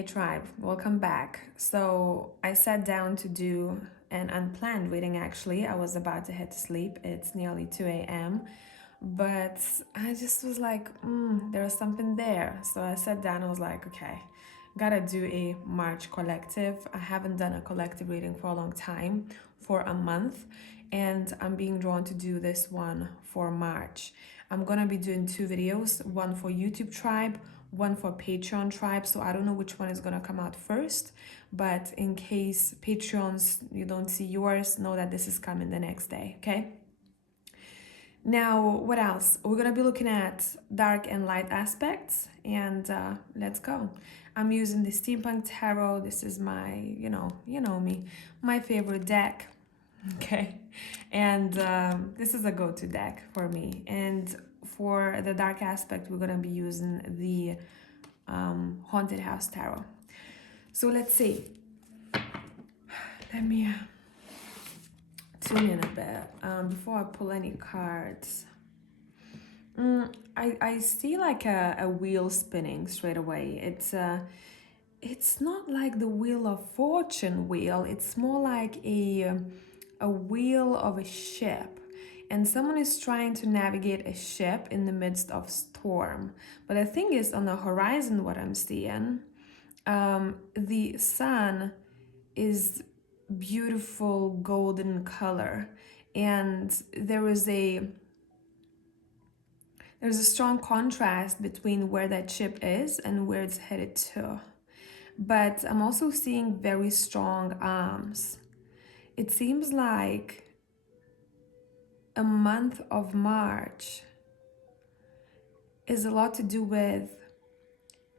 Hey tribe, welcome back. So I sat down to do an unplanned reading actually. I was about to head to sleep. It's nearly 2 a.m. But I just was like, there was something there. So I sat down, I was like, okay, gotta do a March collective. I haven't done a collective reading for a long time, for a month, and I'm being drawn to do this one for March. I'm gonna be doing two videos, one for YouTube tribe, one for Patreon tribe. So I don't know which one is gonna come out first, but in case Patreons, you don't see yours, know that this is coming the next day, okay? Now, what else? We're gonna be looking at dark and light aspects, and let's go. I'm using the Steampunk Tarot. This is my, you know me, my favorite deck, okay? And this is a go-to deck for me. And for the dark aspect, we're gonna be using the Haunted House Tarot. So let's see. Let me tune in a bit before I pull any cards. I see like a wheel spinning straight away. It's not like the Wheel of Fortune wheel. It's more like a wheel of a ship. And someone is trying to navigate a ship in the midst of storm. But the thing is, on the horizon, what I'm seeing, the sun is beautiful golden color, and there's a strong contrast between where that ship is and where it's headed to. But I'm also seeing very strong arms. It seems like a month of March is a lot to do with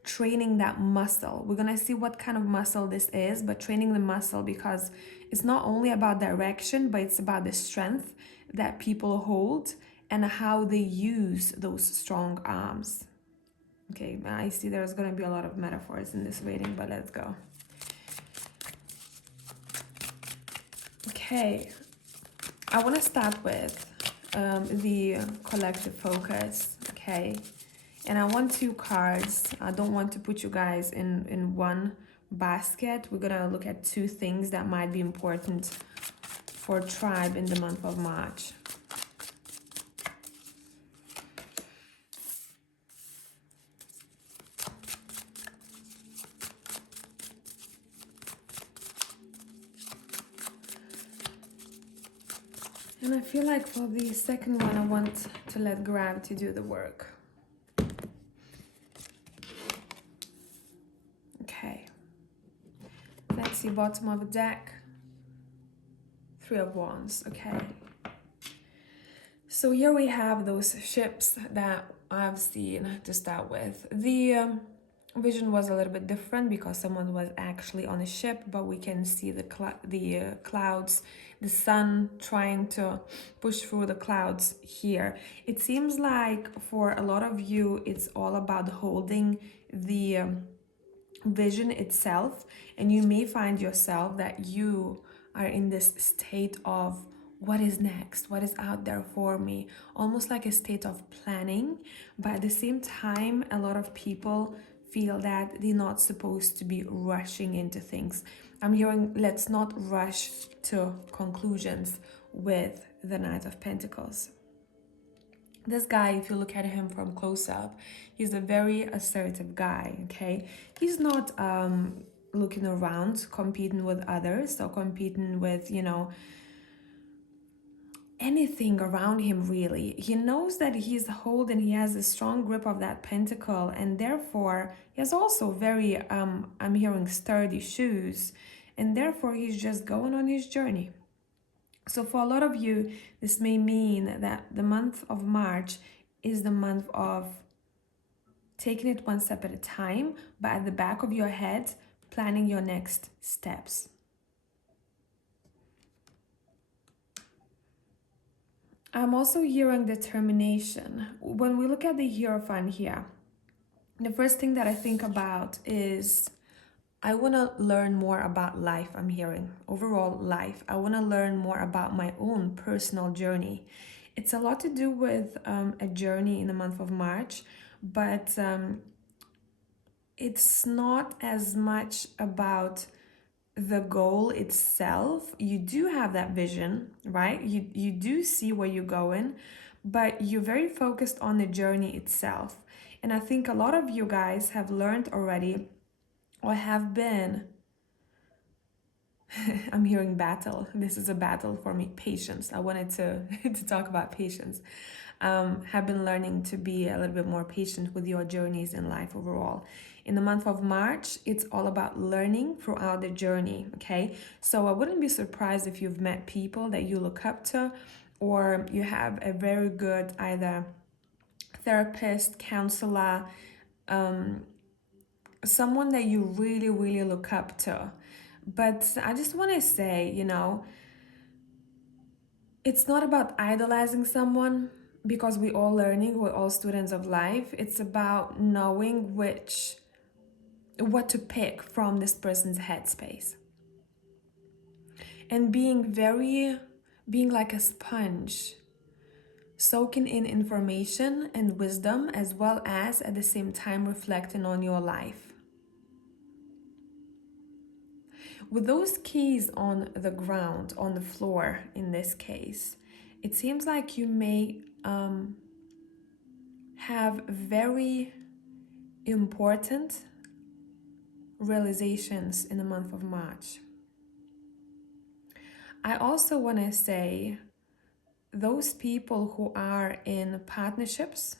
training that muscle. We're gonna see what kind of muscle this is, but training the muscle, because it's not only about direction, but it's about the strength that people hold and how they use those strong arms. Okay, I see there's gonna be a lot of metaphors in this reading, but let's go. Okay, I want to start with the collective focus, okay? And I want two cards. I don't want to put you guys in one basket. We're gonna look at two things that might be important for tribe in the month of March. And I feel like for the second one, I want to let gravity do the work. Okay. Let's see, bottom of the deck. Three of Wands, okay. So here we have those ships that I've seen to start with. The vision was a little bit different because someone was actually on a ship, but we can see the clouds, the sun trying to push through the clouds here. It seems like for a lot of you, it's all about holding the vision itself, and you may find yourself that you are in this state of what is next, what is out there for me, almost like a state of planning. But at the same time, a lot of people feel that they're not supposed to be rushing into things. I'm hearing, let's not rush to conclusions with the Knight of Pentacles. This guy, if you look at him from close up, he's a very assertive guy, okay? He's not looking around, competing with others or competing with, you know, anything around him really. He knows that he's holding, he has a strong grip of that pentacle, and therefore he has also very, I'm hearing sturdy shoes, and therefore he's just going on his journey. So for a lot of you, this may mean that the month of March is the month of taking it one step at a time, but at the back of your head, planning your next steps. I'm also hearing determination. When we look at the Hierophant here, the first thing that I think about is I want to learn more about life. I'm hearing overall life. I want to learn more about my own personal journey. It's a lot to do with a journey in the month of March, but it's not as much about the goal itself. You do have that vision, right? You do see where you're going, but you're very focused on the journey itself. And I think a lot of you guys have learned already or have been I'm hearing battle. This is a battle for me. Patience. I wanted to to talk about patience. Have been learning to be a little bit more patient with your journeys in life overall. In the month of March, it's all about learning throughout the journey. Okay, so I wouldn't be surprised if you've met people that you look up to, or you have a very good either therapist, counselor, um, someone that you really, really look up to. But I just want to say, it's not about idolizing someone because we're all learning, we're all students of life. It's about knowing what to pick from this person's headspace and being like a sponge, soaking in information and wisdom, as well as at the same time reflecting on your life. With those keys on the ground, on the floor in this case, it seems like you may have very important realizations in the month of March. I also want to say those people who are in partnerships.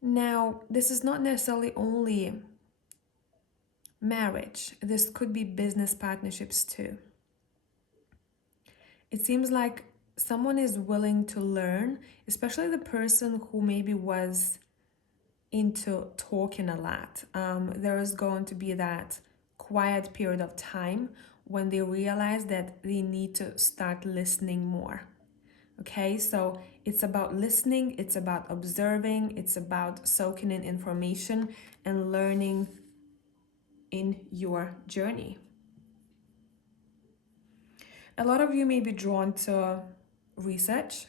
Now, this is not necessarily only marriage, this could be business partnerships too. It seems like someone is willing to learn, especially the person who maybe was into talking a lot. There is going to be that quiet period of time when they realize that they need to start listening more. Okay, so it's about listening, it's about observing, it's about soaking in information and learning in your journey. A lot of you may be drawn to research,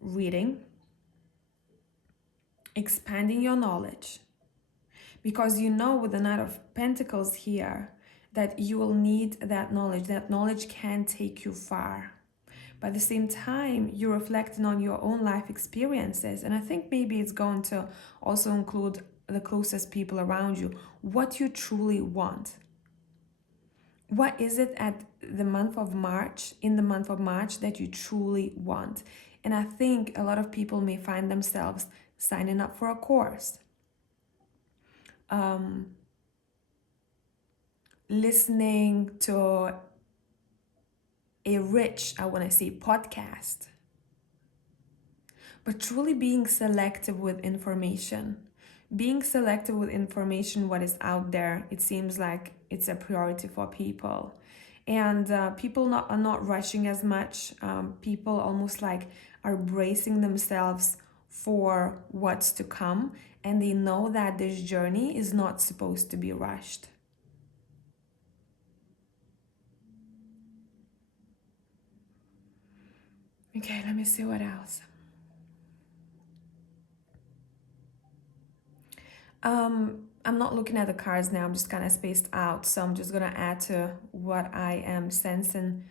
reading, expanding your knowledge, because you know with the Knight of Pentacles here that you will need that knowledge. That knowledge can take you far. But at the same time, you're reflecting on your own life experiences. And I think maybe it's going to also include the closest people around you, what you truly want. What is it at the month of March, in the month of March, that you truly want? And I think a lot of people may find themselves signing up for a course, listening to a rich, I want to say, podcast, but truly being selective with information. Being selective with information, what is out there, it seems like it's a priority for people. And people are not rushing as much. People almost like are bracing themselves for what's to come. And they know that this journey is not supposed to be rushed. Okay, let me see what else. I'm not looking at the cards now. I'm just kind of spaced out. So I'm just going to add to what I am sensing.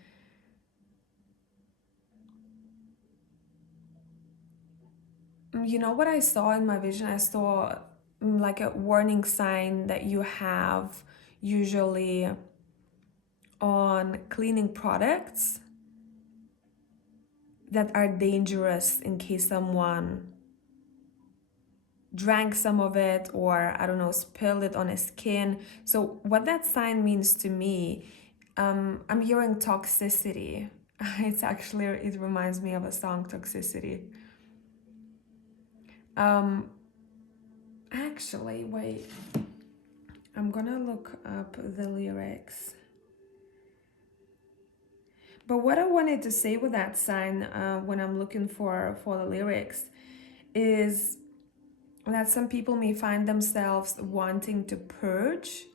You know what I saw in my vision? I saw like a warning sign that you have usually on cleaning products that are dangerous in case someone drank some of it or, I don't know, spilled it on his skin. So what that sign means to me, I'm hearing toxicity. It reminds me of a song, Toxicity. Actually, wait, I'm gonna look up the lyrics. But what I wanted to say with that sign, when I'm looking for the lyrics, is that some people may find themselves wanting to purge,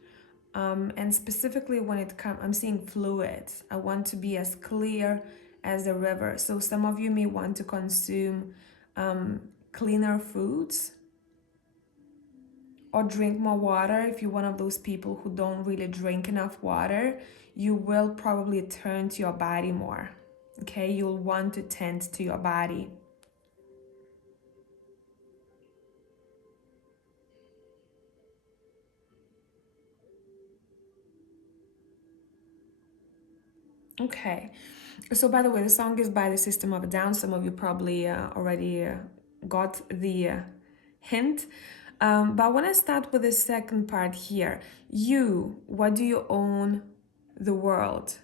and specifically when it comes, I'm seeing fluids. I want to be as clear as a river. So some of you may want to consume cleaner foods, or drink more water. If you're one of those people who don't really drink enough water, you will probably turn to your body more. Okay, you'll want to tend to your body. Okay, so by the way, the song is by the System of a Down. Some of you probably already got the hint. But I want to start with the second part here. You, what do you own the world?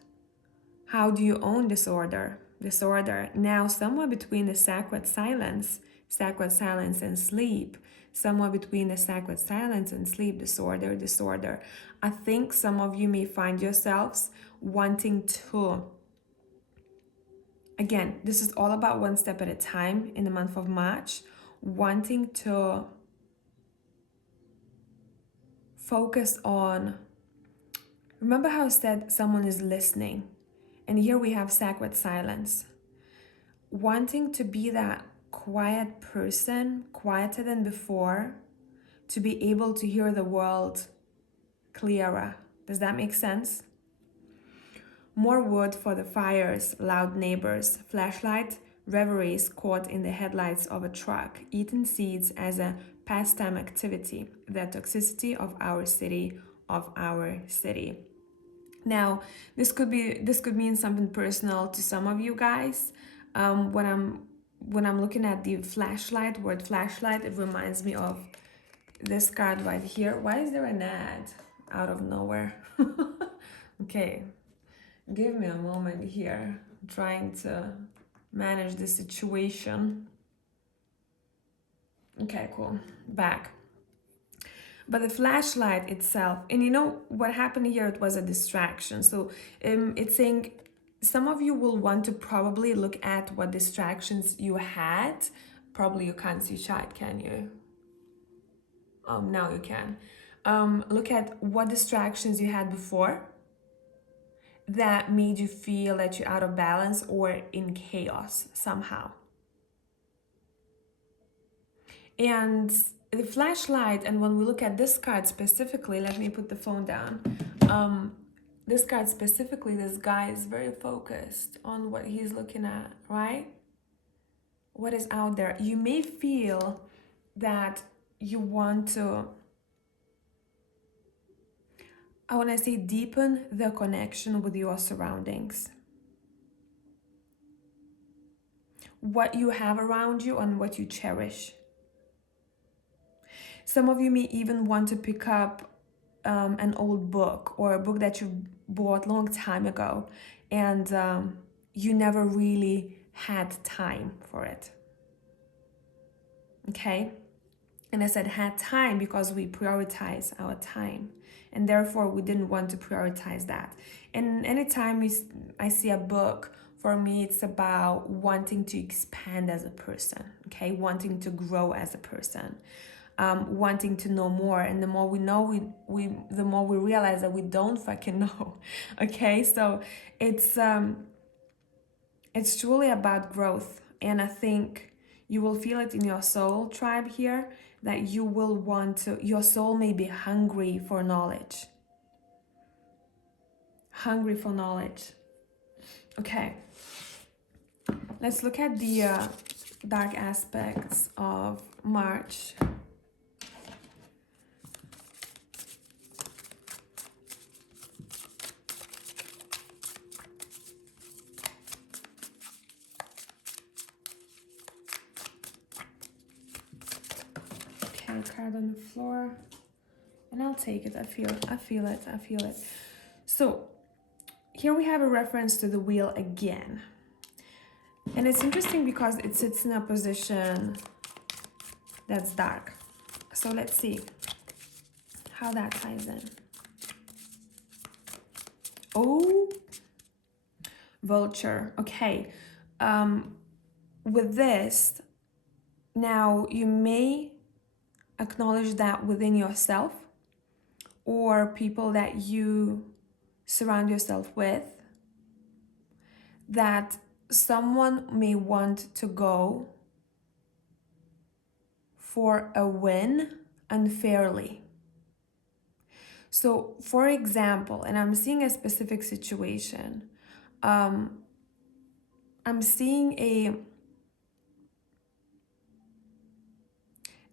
How do you own disorder? Disorder. Now, somewhere between the sacred silence and sleep, somewhere between the sacred silence and sleep, disorder. I think some of you may find yourselves wanting to, again, this is all about one step at a time in the month of March, wanting to focus on, remember how I said someone is listening? And here we have sacred silence. Wanting to be that quiet person, quieter than before, to be able to hear the world clearer. Does that make sense? More wood for the fires, loud neighbors, flashlight, reveries caught in the headlights of a truck, eating seeds as a pastime activity, the toxicity of our city, Now, this could mean something personal to some of you guys. When I'm looking at the word flashlight, it reminds me of this card right here. Why is there an ad out of nowhere? Okay, give me a moment here. I'm trying to manage the situation. Okay, cool. Back. But the flashlight itself, and you know what happened here, it was a distraction. So it's saying some of you will want to probably look at what distractions you had. Probably you can't see chat, can you? Now you can. Look at what distractions you had before that made you feel that you're out of balance or in chaos somehow. And the flashlight, and when we look at this card specifically, let me put the phone down. This card specifically, this guy is very focused on what he's looking at, right? What is out there. You may feel that you want to, I want to say, deepen the connection with your surroundings. What you have around you and what you cherish. Some of you may even want to pick up an old book or a book that you bought a long time ago and you never really had time for it. Okay? And I said had time because we prioritize our time. And therefore, we didn't want to prioritize that. And anytime I see a book, for me, it's about wanting to expand as a person, okay? Wanting to grow as a person. Wanting to know more, and the more we know, the more we realize that we don't fucking know. Okay, so it's truly about growth, and I think you will feel it in your soul tribe here that you will want to. Your soul may be hungry for knowledge. Hungry for knowledge. Okay, let's look at the dark aspects of March. Card on the floor, and I'll take it. I feel it. So here we have a reference to the wheel again, and it's interesting because it sits in a position that's dark. So let's see how that ties in. Oh, vulture. Okay, with this, now you may acknowledge that within yourself or people that you surround yourself with, that someone may want to go for a win unfairly. So, for example, and I'm seeing a specific situation, I'm seeing a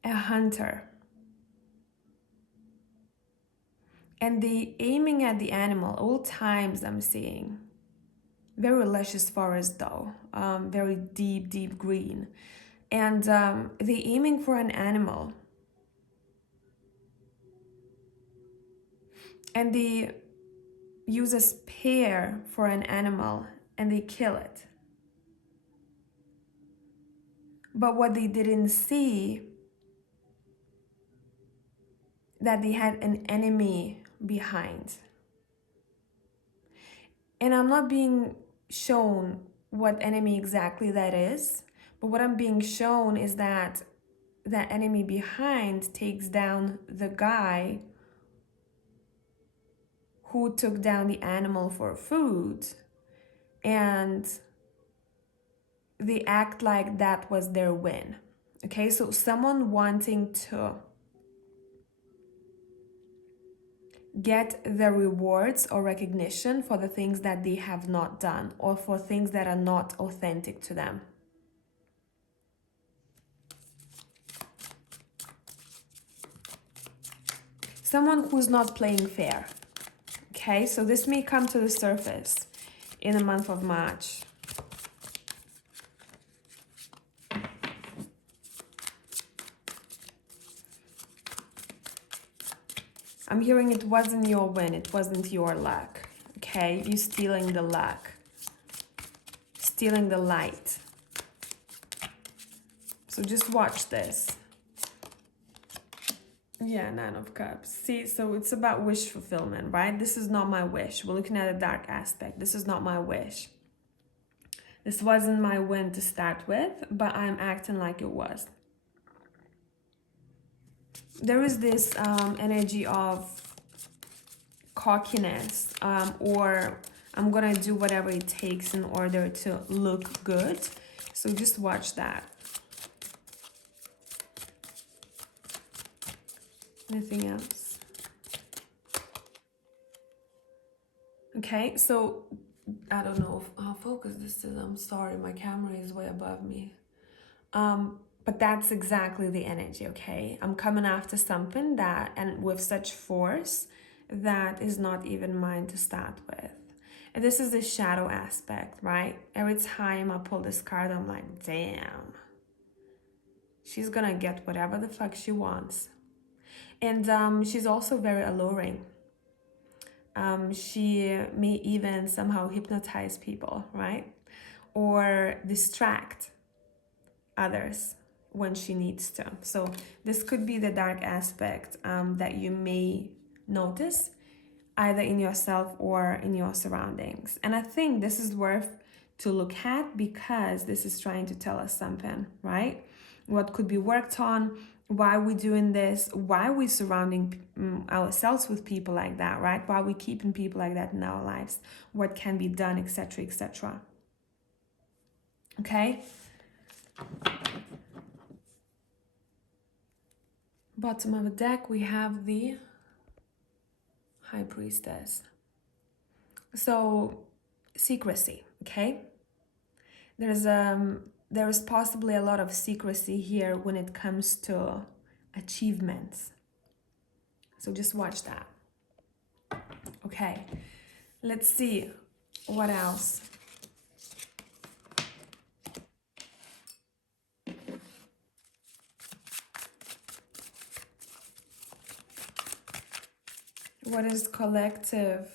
hunter, and they aiming at the animal. All times I'm seeing very luscious forest though, very deep green, and they aiming for an animal, and they use a spear for an animal and they kill it. But what they didn't see, that they had an enemy behind. And I'm not being shown what enemy exactly that is, but what I'm being shown is that that enemy behind takes down the guy who took down the animal for food, and they act like that was their win. Okay, so someone wanting to get the rewards or recognition for the things that they have not done or for things that are not authentic to them. Someone who's not playing fair. Okay, so this may come to the surface in the month of March. I'm hearing it wasn't your win, it wasn't your luck. Okay, you stealing the luck, stealing the light. So just watch this. Yeah, Nine of Cups. See, so it's about wish fulfillment, right? This is not my wish. We're looking at a dark aspect. This is not my wish. This wasn't my win to start with, but I'm acting like it was. There is this energy of cockiness, or I'm gonna do whatever it takes in order to look good. So just watch that. Anything else? Okay, so I don't know how focused this is. I'm sorry, my camera is way above me. But that's exactly the energy, okay? I'm coming after something that, and with such force, that is not even mine to start with. And this is the shadow aspect, right? Every time I pull this card, I'm like, damn. She's gonna get whatever the fuck she wants. And she's also very alluring. She may even somehow hypnotize people, right? Or distract others when she needs to. So this could be the dark aspect that you may notice either in yourself or in your surroundings. And I think this is worth to look at because this is trying to tell us something, right? What could be worked on, why we're doing this, why we're surrounding ourselves with people like that, right? Why we're keeping people like that in our lives, what can be done, etc., etc. Okay? Bottom of the deck, we have the High Priestess. So, secrecy, okay? There is possibly a lot of secrecy here when it comes to achievements. So just watch that. Okay, let's see what else. What is collective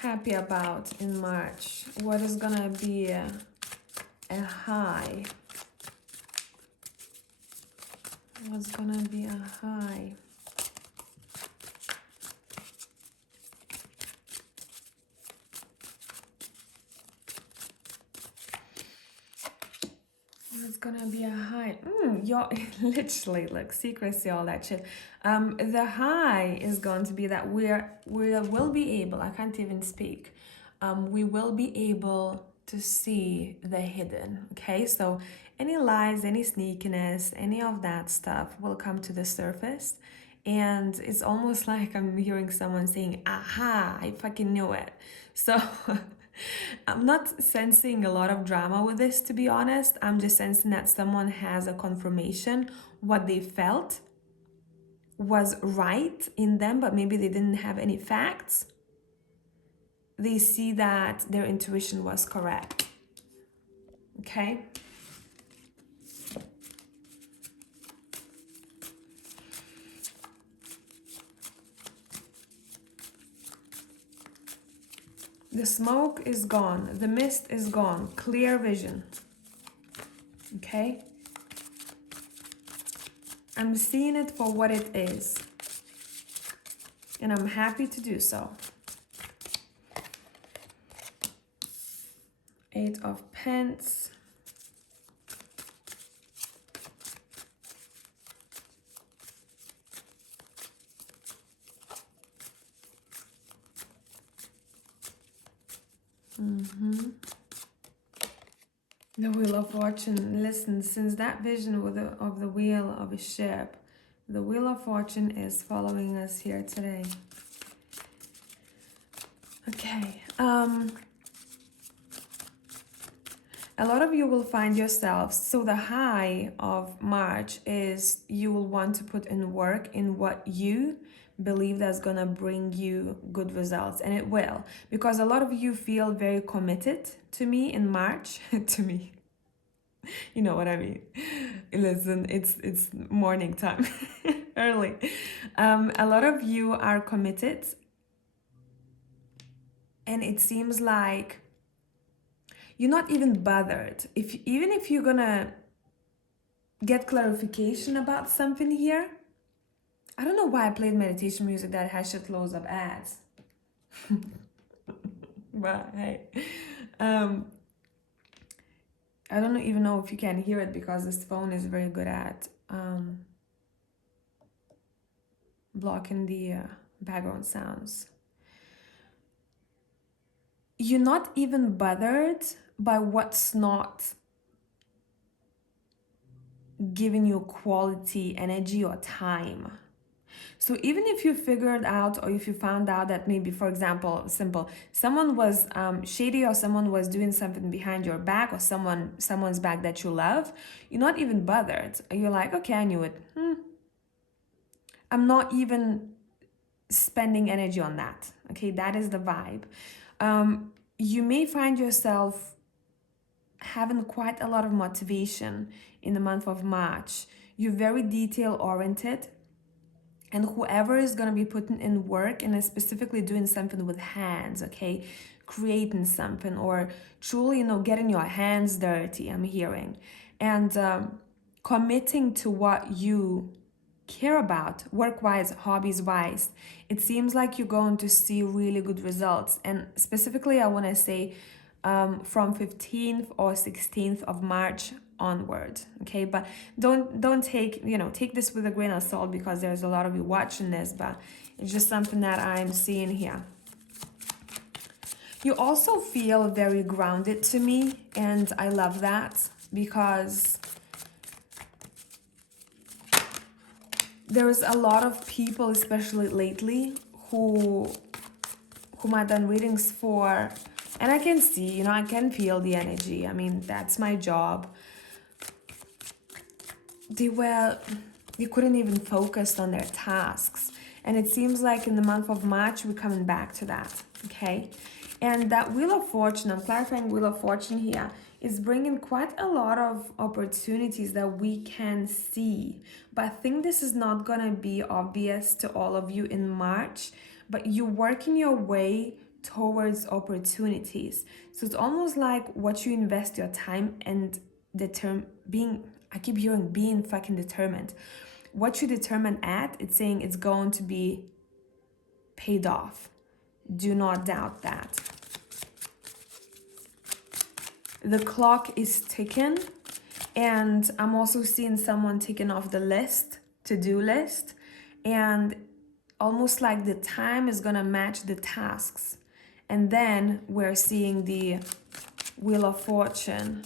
happy about in March? What is gonna be a high? What's gonna be a high? What's gonna be a high? You're literally look, secrecy, all that shit. The high is going to be that we will be able, I can't even speak. We will be able to see the hidden, okay? So any lies, any sneakiness, any of that stuff will come to the surface. And it's almost like I'm hearing someone saying, aha, I fucking knew it. So I'm not sensing a lot of drama with this, to be honest. I'm just sensing that someone has a confirmation what they felt was right in them, but maybe they didn't have any facts. They see that their intuition was correct. Okay? The smoke is gone. The mist is gone. Clear vision. Okay? I'm seeing it for what it is. And I'm happy to do so. 8 of Pence. The Wheel of Fortune. Listen, since that vision of the wheel of a ship, the Wheel of Fortune is following us here today. Okay. A lot of you will find yourselves, so the high of March is you will want to put in work in what you believe that's gonna bring you good results, and it will, because a lot of you feel very committed to me in March. To me, you know what I mean. Listen, it's morning time. Early. A lot of you are committed, and it seems like you're not even bothered. Even if you're gonna get clarification about something here. I don't know why I played meditation music that has shitloads of ads. But hey, I don't even know if you can hear it because this phone is very good at blocking the background sounds. You're not even bothered by what's not giving you quality energy or time. So even if you figured out, or if you found out that maybe, for example, simple, someone was shady, or someone was doing something behind your back, or someone's back that you love, you're not even bothered. You're like, okay, I knew it. I'm not even spending energy on that. Okay, that is the vibe. You may find yourself having quite a lot of motivation in the month of March. You're very detail oriented. And whoever is going to be putting in work and is specifically doing something with hands, okay, creating something, or truly, getting your hands dirty, I'm hearing, and committing to what you care about, work-wise, hobbies-wise, it seems like you're going to see really good results. And specifically, I want to say from 15th or 16th of March onward, okay? But don't take take this with a grain of salt, because there's a lot of you watching this, but it's just something that I'm seeing here. You also feel very grounded to me, and I love that, because there's a lot of people, especially lately, whom I've done readings for, and I can see, I can feel the energy. I mean, that's my job. They couldn't even focus on their tasks. And it seems like in the month of March, we're coming back to that, okay? And that Wheel of Fortune, I'm clarifying Wheel of Fortune here, is bringing quite a lot of opportunities that we can see. But I think this is not going to be obvious to all of you in March, but you're working your way towards opportunities. So it's almost like what you invest your time and I keep hearing being fucking determined. What you determine at, it's saying it's going to be paid off. Do not doubt that. The clock is ticking, and I'm also seeing someone ticking off the list, to-do list, and almost like the time is gonna match the tasks. And then we're seeing the Wheel of Fortune.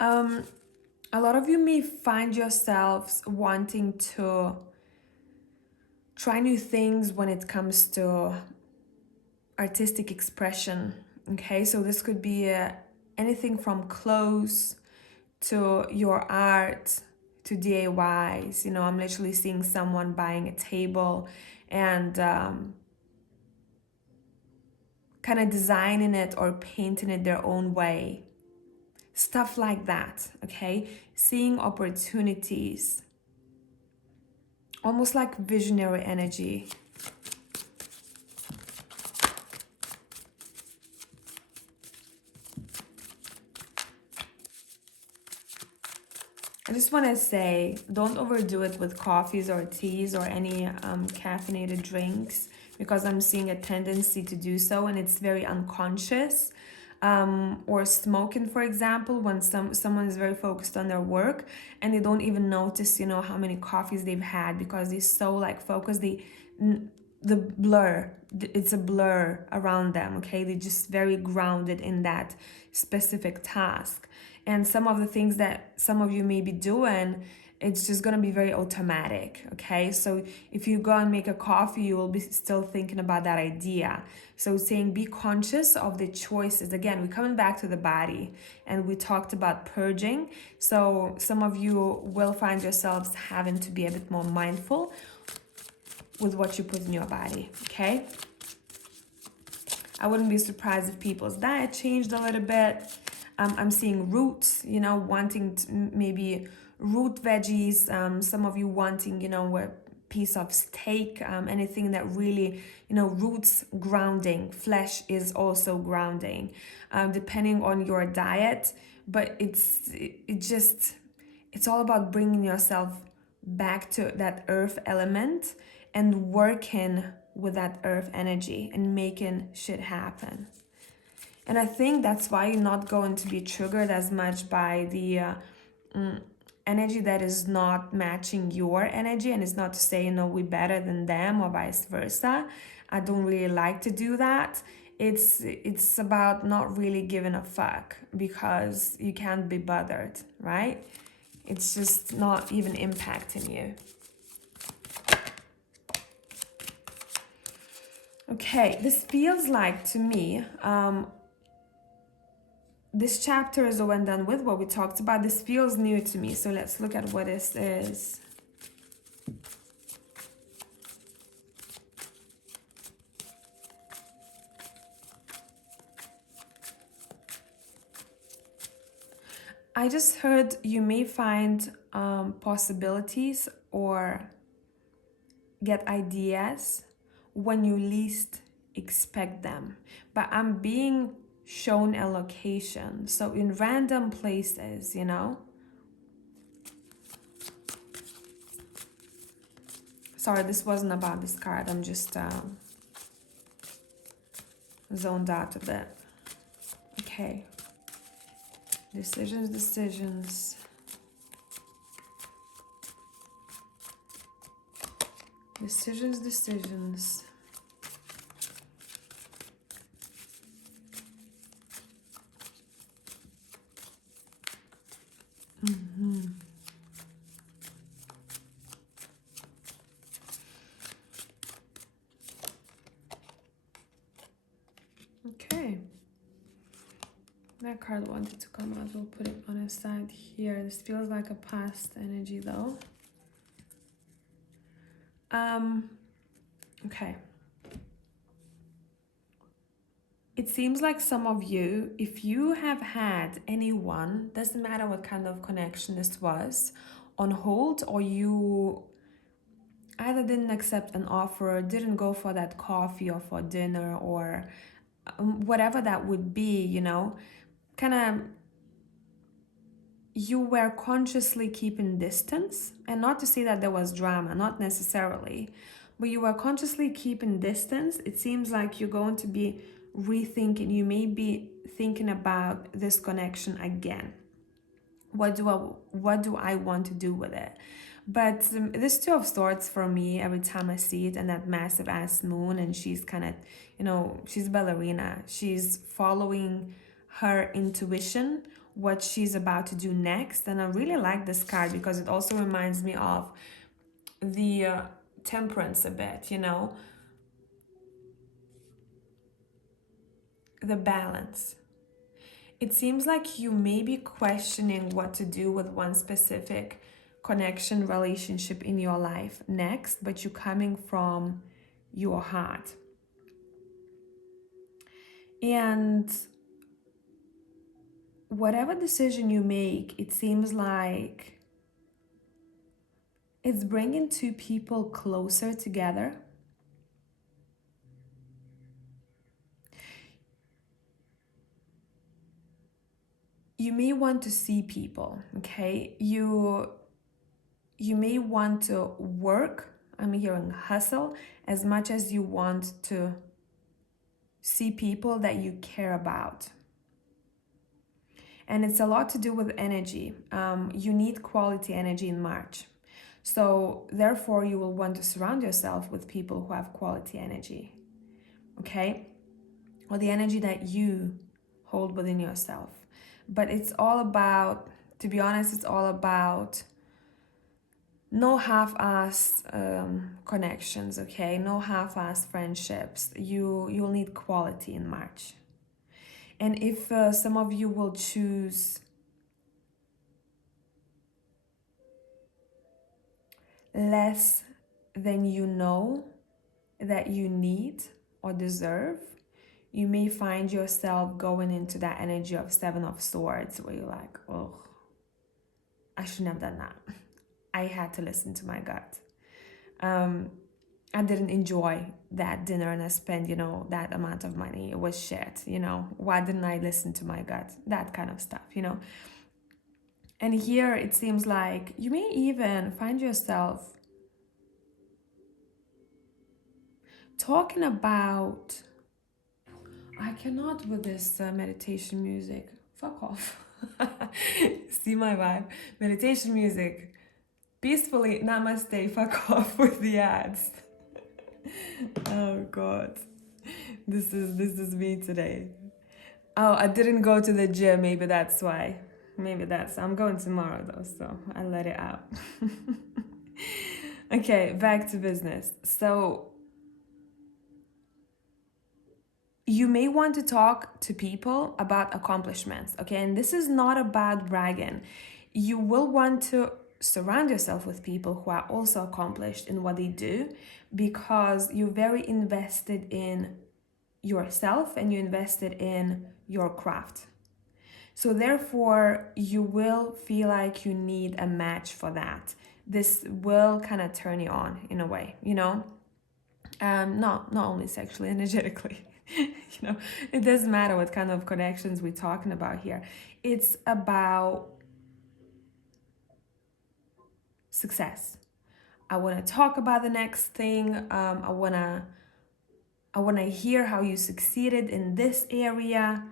A lot of you may find yourselves wanting to try new things when it comes to artistic expression. Okay, so this could be anything from clothes to your art to DIYs. You know, I'm literally seeing someone buying a table and kind of designing it or painting it their own way. Stuff like that, okay? Seeing opportunities. Almost like visionary energy. I just want to say, don't overdo it with coffees or teas or any caffeinated drinks, because I'm seeing a tendency to do so, and it's very unconscious. Or smoking, for example, when someone is very focused on their work and they don't even notice, you know, how many coffees they've had, because they're so like focused. The blur, it's a blur around them. Okay, they're just very grounded in that specific task. And some of the things that some of you may be doing, it's just going to be very automatic. Okay, so if you go and make a coffee, you will be still thinking about that idea. So saying be conscious of the choices. Again, we're coming back to the body, and we talked about purging. So some of you will find yourselves having to be a bit more mindful with what you put in your body. Okay, I wouldn't be surprised if people's diet changed a little bit. I'm seeing roots, you know, wanting to maybe root veggies. Some of you wanting, you know, a piece of steak, anything that really, you know, roots, grounding. Flesh is also grounding, depending on your diet. But it's all about bringing yourself back to that earth element and working with that earth energy and making shit happen. And I think that's why you're not going to be triggered as much by the energy that is not matching your energy. And it's not to say, you know, we're better than them or vice versa. I don't really like to do that. It's about not really giving a fuck, because you can't be bothered, right? It's just not even impacting you. Okay, this feels like to me, this chapter is all and done with what we talked about. This feels new to me, so let's look at what this is. I just heard you may find possibilities or get ideas when you least expect them. But I'm being shown a location, so in random places, you know. Sorry, this wasn't about this card. I'm just zoned out a bit. Okay. Decisions. Decisions. Okay. That card wanted to come out. We'll put it on a side here. This feels like a past energy though. Okay. It seems like some of you, if you have had anyone, doesn't matter what kind of connection this was, on hold, or you either didn't accept an offer, didn't go for that coffee or for dinner, or whatever that would be, you know, kind of you were consciously keeping distance. And not to say that there was drama, not necessarily, but you were consciously keeping distance. It seems like you're going to be rethinking, you may be thinking about this connection again. What do I want to do with it? But this Two of Swords for me, every time I see it, and that massive ass moon, and she's kind of, she's a ballerina. She's following her intuition, what she's about to do next. And I really like this card because it also reminds me of the temperance a bit, the balance. It seems like you may be questioning what to do with one specific connection, relationship in your life next, but you're coming from your heart. And whatever decision you make, it seems like it's bringing two people closer together. You may want to see people, okay? You may want to work, I'm hearing hustle, as much as you want to see people that you care about. And it's a lot to do with energy. You need quality energy in March. So therefore, you will want to surround yourself with people who have quality energy, okay? Or the energy that you hold within yourself. But it's all about, to be honest, it's all about no half-ass connections, okay? No half-ass friendships. You'll need quality in March. And if some of you will choose less than you know that you need or deserve, you may find yourself going into that energy of Seven of Swords where you're like, oh, I shouldn't have done that. I had to listen to my gut. I didn't enjoy that dinner and I spent, that amount of money. It was shit, Why didn't I listen to my gut? That kind of stuff, And here it seems like you may even find yourself talking about, I cannot with this meditation music. Fuck off. See my vibe. Meditation music. Peacefully, namaste, fuck off with the ads. Oh God. This is me today. Oh, I didn't go to the gym, maybe that's why. I'm going tomorrow though, so I let it out. Okay, back to business. So you may want to talk to people about accomplishments, okay? And this is not about bragging. You will want to surround yourself with people who are also accomplished in what they do because you're very invested in yourself and you're invested in your craft. So therefore, you will feel like you need a match for that. This will kind of turn you on in a way, not only sexually, energetically. It doesn't matter what kind of connections we're talking about here. It's about success. I want to talk about the next thing. I want to hear how you succeeded in this area.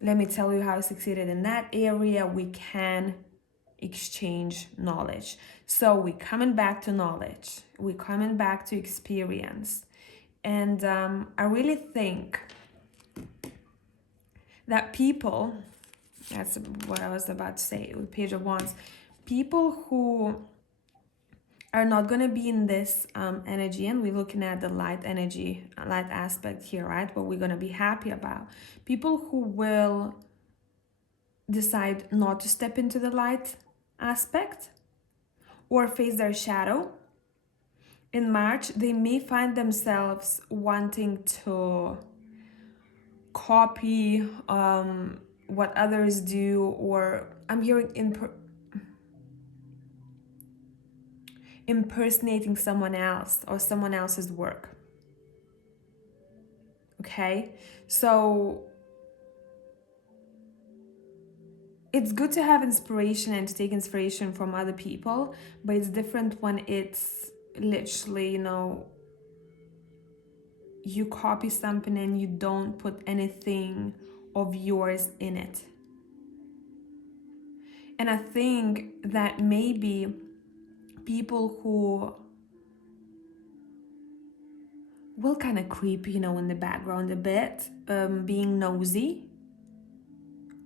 Let me tell you how I succeeded in that area. We can exchange knowledge. So we're coming back to knowledge. We're coming back to experience. And I really think that people, that's what I was about to say with Page of Wands, people who are not going to be in this energy, and we're looking at the light energy, light aspect here, right? What we're going to be happy about. People who will decide not to step into the light aspect or face their shadow. In March, they may find themselves wanting to copy what others do, or I'm hearing impersonating someone else or someone else's work. Okay, so it's good to have inspiration and to take inspiration from other people, but it's different when it's literally, you copy something and you don't put anything of yours in it. And I think that maybe people who will kind of creep, you know, in the background a bit, being nosy,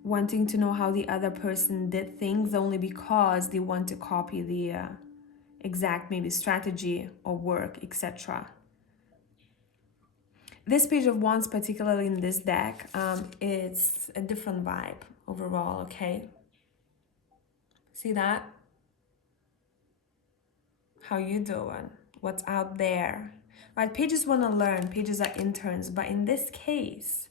wanting to know how the other person did things only because they want to copy the exact maybe strategy or work, etc. This Page of Wands, particularly in this deck, it's a different vibe overall, okay? See that? How you doing? What's out there? Right, pages want to learn, pages are interns, but in this case,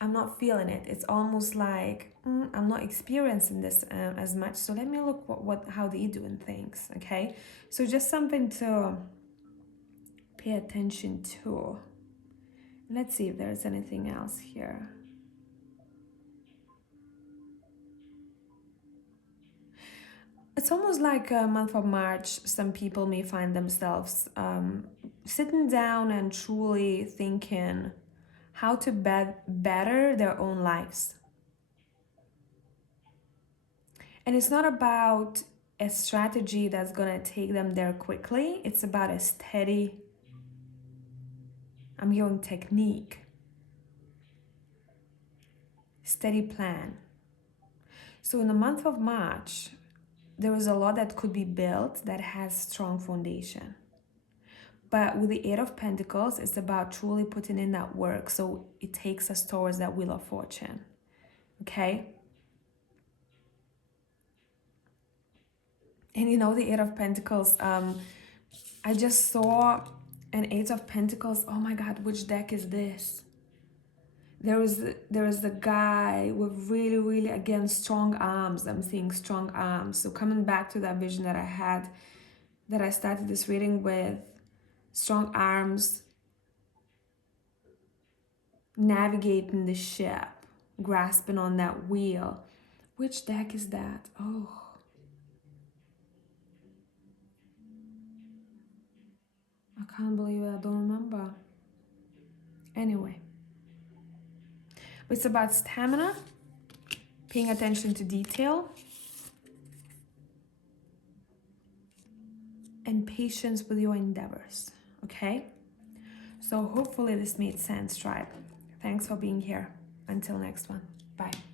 I'm not feeling it. It's almost like I'm not experiencing this as much. So let me look how they doing things, okay? So just something to pay attention to. Let's see if there's anything else here. It's almost like a month of March, some people may find themselves sitting down and truly thinking how to better their own lives. And it's not about a strategy that's going to take them there quickly. It's about a steady, I'm hearing technique, steady plan. So in the month of March, there is a lot that could be built that has strong foundation. But with the Eight of Pentacles, it's about truly putting in that work. So it takes us towards that Wheel of Fortune. Okay? And you know, the Eight of Pentacles, I just saw an Eight of Pentacles. Oh my God, which deck is this? There is the guy with really, really, again, strong arms. I'm seeing strong arms. So coming back to that vision that I had, that I started this reading with, strong arms, navigating the ship, grasping on that wheel. Which deck is that? Oh, I can't believe it. I don't remember. Anyway, it's about stamina, paying attention to detail, and patience with your endeavors. Okay? So hopefully this made sense, tribe. Thanks for being here. Until next one. Bye.